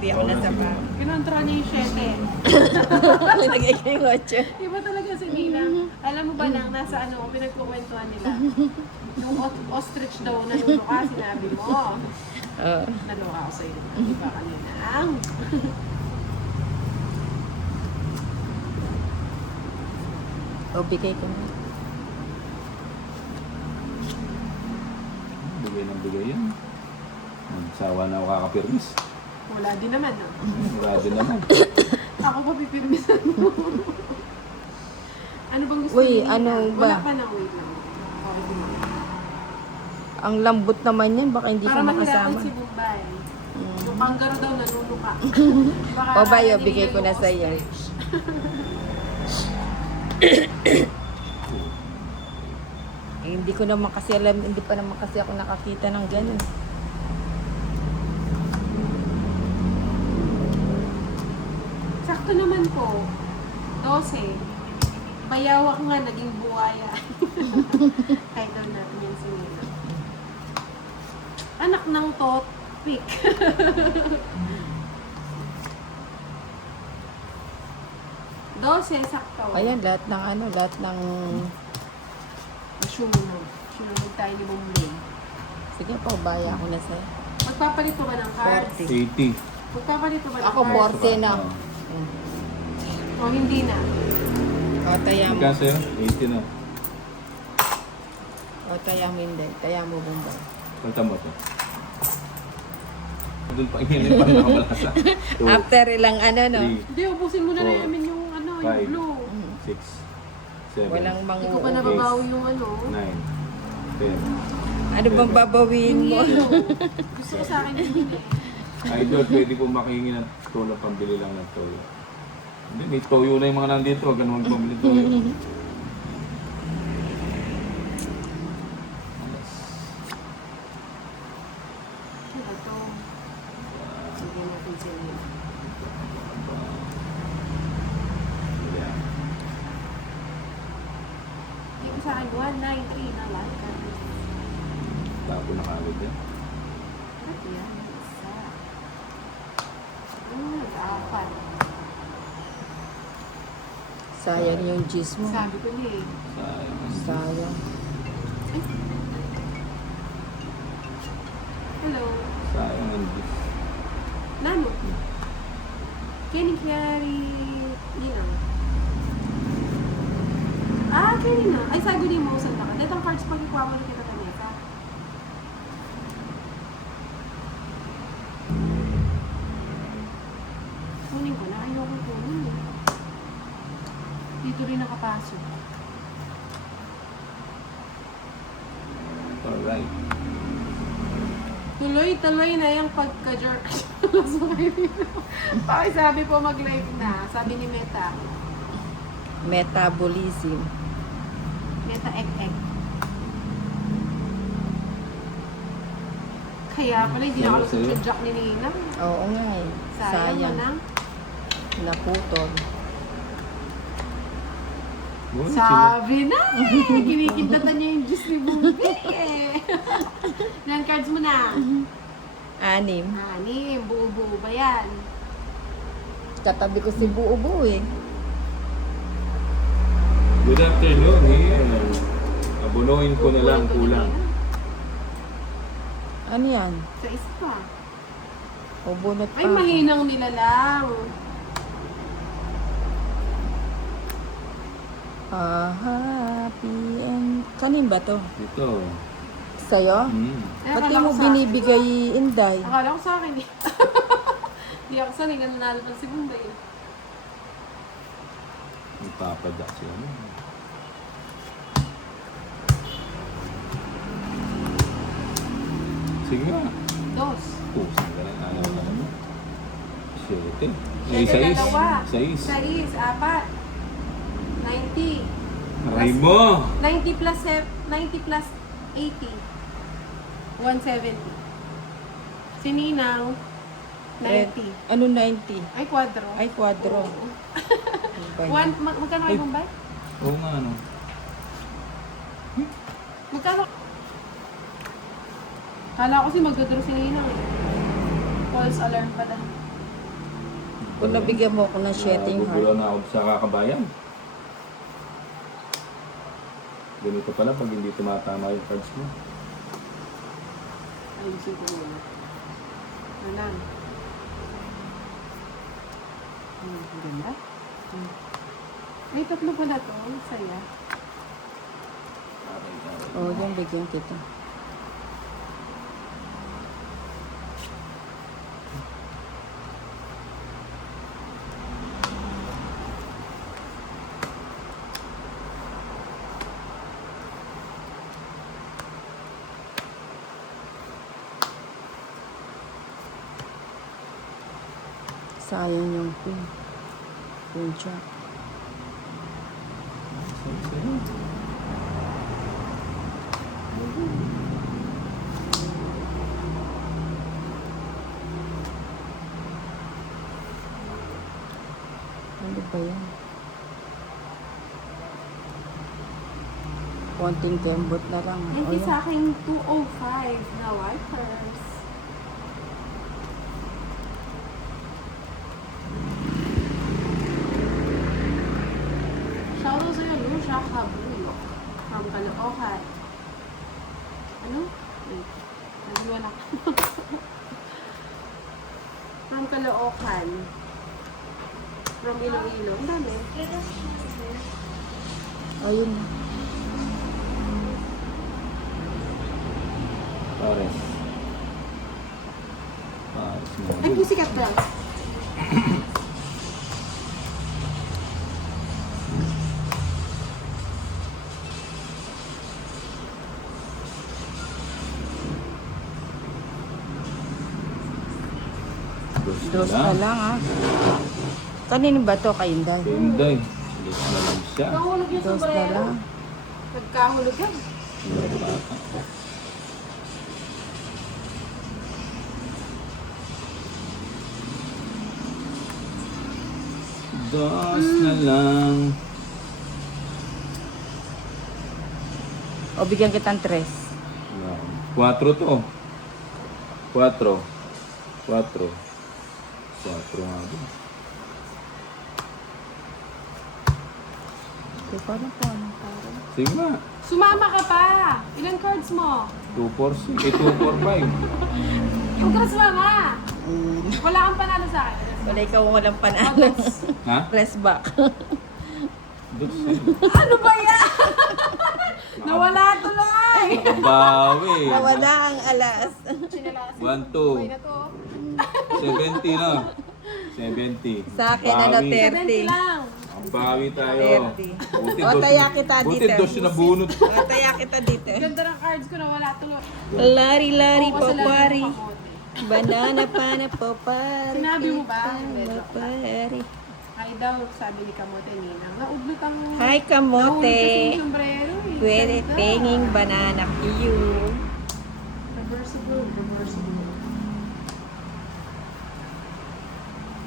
Di ako nasa pa. Kinontra niya yung 7. Nagiging 8. Iba talaga si Nina. Alam mo ba nang nasa ano, pinagkukwentuhan nila. Yung ostrich daw nanunuka, sinabi mo. Naluka ako sa'yo. Di ba kanina? O, bigay ko na. Bigay ng bigay yan. Nagsawa na ako kakapirmis. Wala din naman, no? Wala din naman. Ako pa pipirmisan mo. Ano bang gusto Uy, niya? ano ba? Wala pa na, wait lang. Okay, di ba? Ang lambot naman yan, baka hindi Para ka mahirapan makasama. si Bombay. Yung kanggaro daw nanunuka. Baka O, Bayo, narinig bigay niya ko na yung sa'yo. ostrich. Hindi ko naman kasi alam, hindi pa naman kasi ako nakakita ng gano'n. Sakto naman po. 12. Bayawak nga, naging buwaya. Kahit daw natin yan si Nina. Anak ng toothpick. Dose, sakto. Ayan, lahat ng ano, lahat ng... Sumunod. Sumunod tayo ni Bombay. Sige po, baya ako na sa'yo. Magpapalito ba ng cards? 80. Magpapalito ba ng Ako, cards? 40 na. O hindi na. O, taya mo. Magkano sa'yo? 80 na. O, taya mo hindi. Taya mo, Bombay. Kanta mo to. Doon pa inginin pa nakamalasa. 2, After ilang ano, no? 3, Hindi, ubusin mo na Four. namin yung ano, yung 5, blue. 6, 7, Walang Hindi ko pa manguuwi. nababawi yung ano. 9, 10. Ano bang babawiin Yung mo? yellow. Gusto ko sa akin yung hindi. Idol, pwede po makihingi ng tulong pambili lang ng toyo. Hindi, may toyo na yung mga nandito. Huwag ka naman pambili toyo. Ito. Sige natin sila. Yeah. Yung sa akin, 193 na lang. Tapo na kagad yan. At yan, isa. Apat. Sayang yung juice mo. Sabi ko niya eh. Sayang. Sayang. Hello. Sayang ang Diyos. Nano? Kenny Carey. Nino. Kenny na. Ay, sabi ni mo, saan ka? Dito ang cards pag ikuha mo na kita kaneta. Kunin ko na. Ayoko kunin eh. Dito rin nakapasok. Alright. Tuloy-tuloy na yung pagka-jerk. Bakit sabi po mag-live na? Sabi ni Meta. Metabolism. Meta ek-ek. Kaya pala hindi na ako Sa'yo? nag-jack ni Nina. Oo nga eh. Sayang Sayang. na. Naputol. Uy, Sabi na eh! Kinikintatan niya yung juice ni Bumbi eh. Ilan cards mo na? 6. 6. Buo-buo ba yan? Katabi ko si Buo-Buo eh. Good afternoon. Abunuin ko na lang kulang. Ano yan? Sa isa pa. O bunot pa. Ay, mahinang nila lang. Happy and... Kanin ba to? Ito. Sa'yo? Eh, Ba't di akala mo ko sa binibigay, Inday? Akala ko sa akin eh. Hindi ako sanay na nanalo ng si Bumbi. Ipapadya siya. Sige nga. Dos. Pusang ka lang. Ano ka naman? 7. Pwede dalawa. 6. 6, 4. 90. Aray mo! 90 plus 80. 170. Si Ninang, 90. Ano 90? Ay, kwadro. Ay, kwadro. Oo. Ano ba yan? Magkano kayo Bombay? Oo nga, ano. Magkano? Kala ko si magdodraw si Ninang eh. False alarm pala. Kung nabigyan mo ako ng shedding heart. Nagugulo na ako sa kakabayan. Ganito pala pag hindi tumatama yung cards mo. Ayusin ko muna. Alam. Ganda. May tatlo pala to. Ang saya. Oo, yung bigyan kita. Sayang yung pin. Pin jack. Ano ba yan? Konting kembot na lang. O, Hindi yan. sa akin 205 na wipers. Shoutout sa'yo, Lucia Cabullo. From Caloocan. Ano? Wait. Nagluwan ako. From Caloocan. From Iloilo. Ang dami. Ayun na. Pares. Pares mo. Ay, pusikat ba? Dos pa lang ah. Kanino ba to? Kay Inday? Inday. Sulit na lang siya. Nahulog yung Dos na sombrero. lang. Nagkahulog yan. Dos na lang. O bigyan kitang 3. 4 to. 4. 4 nga din. Ito pa na po. Sige nga. Sumama ka pa! Ilan cards mo? 2, 4, 6. 2, 4, 5. Huwag ka na sumama! Wala kang panalo sa akin. Wala ikaw walang panalo. Ha? Press back. Dos. Ano ba yan? Nawala tuloy! Nakabawi. Nawala ang alas. 1, 2. Okay na to. 70 na. 70. Sa akin, ano, Bawi. 70 lang. Ang bawi tayo. 30. Buti O, dos- taya kita Buti dito. dos yung nabunot. O, taya kita dito. Ganda ng cards ko, nawala tuloy. Lari-lari Oo, kasi lagi papari. mo kamote. Banana pana papari. Sinabi mo ba? Papari. Ay daw, sabi ni Kamote Ninang. Naudlot ang... Hi, kamote. Nahulog kasi yung sombrero eh. Pwede Ganda. penging banana Q. Reversible, reversible.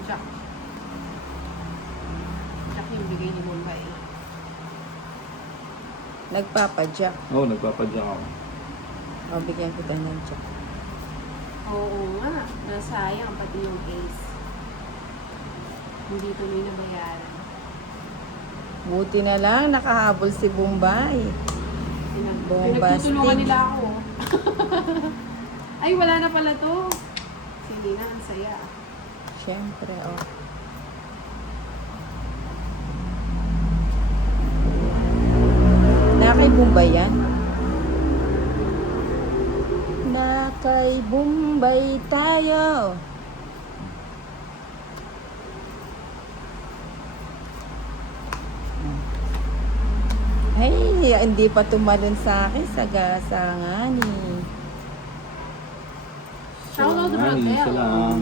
Jack. Jack yung bigay ni Mumbai. Nagpapadyak. Oo, nagpapadyak ako. O, bigyan kita ng jack. Oo nga, nasayang pati yung ace. Hindi tuloy na bayaran. Buti na lang, nakahabol si Bombay. Bombastic. Pinagtutulungan nila ako. Ay, wala na pala to. Hindi na, ang saya. Siyempre, o. Nakay Bombay yan? Nakay Bombay tayo. Ay, hindi pa tumalon sa akin sa gasangan eh. Shoutout to Ay, isa Rodel. lang.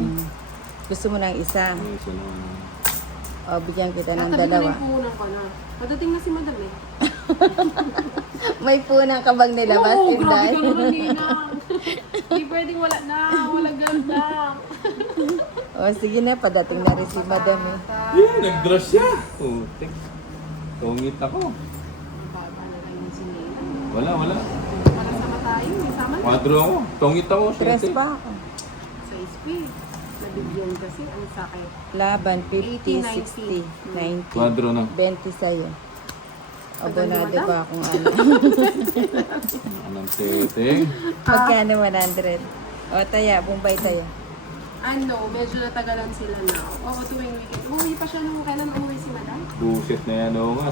Gusto mo ng isa? Ay, isa lang. O, bigyan kita ng Tatabi ko na dalawa. yung puhunan ko na. Padating na si Madam eh. May punang ka bang nilabas, Oo, Inday? grabe ka naman, Ninang. Hindi pwedeng wala na. Walang ganda. O, sige na, padating na rin si Madam eh. Yeah, nag-draw siya. Putik. Tungit ako. Baba na lang yung si Ninang. Wala. Para sama tayo. May sama na. Quadro ako. Tungit ako. Stress Siyete. pa ako. Sa SP. bilyon kasi. Ang sakit. Laban, 50, 80, 60, 90. Kwadro na. 20 sa'yo. Abonado Madam? ba kung ano? Anong setting? Magkano 100? O, taya, bumbay tayo. Ano, medyo natagalan sila na. Oo, tuwing weekend. Umuwi pa siya nung kailan umuwi si madam? Buset na yan, oo nga.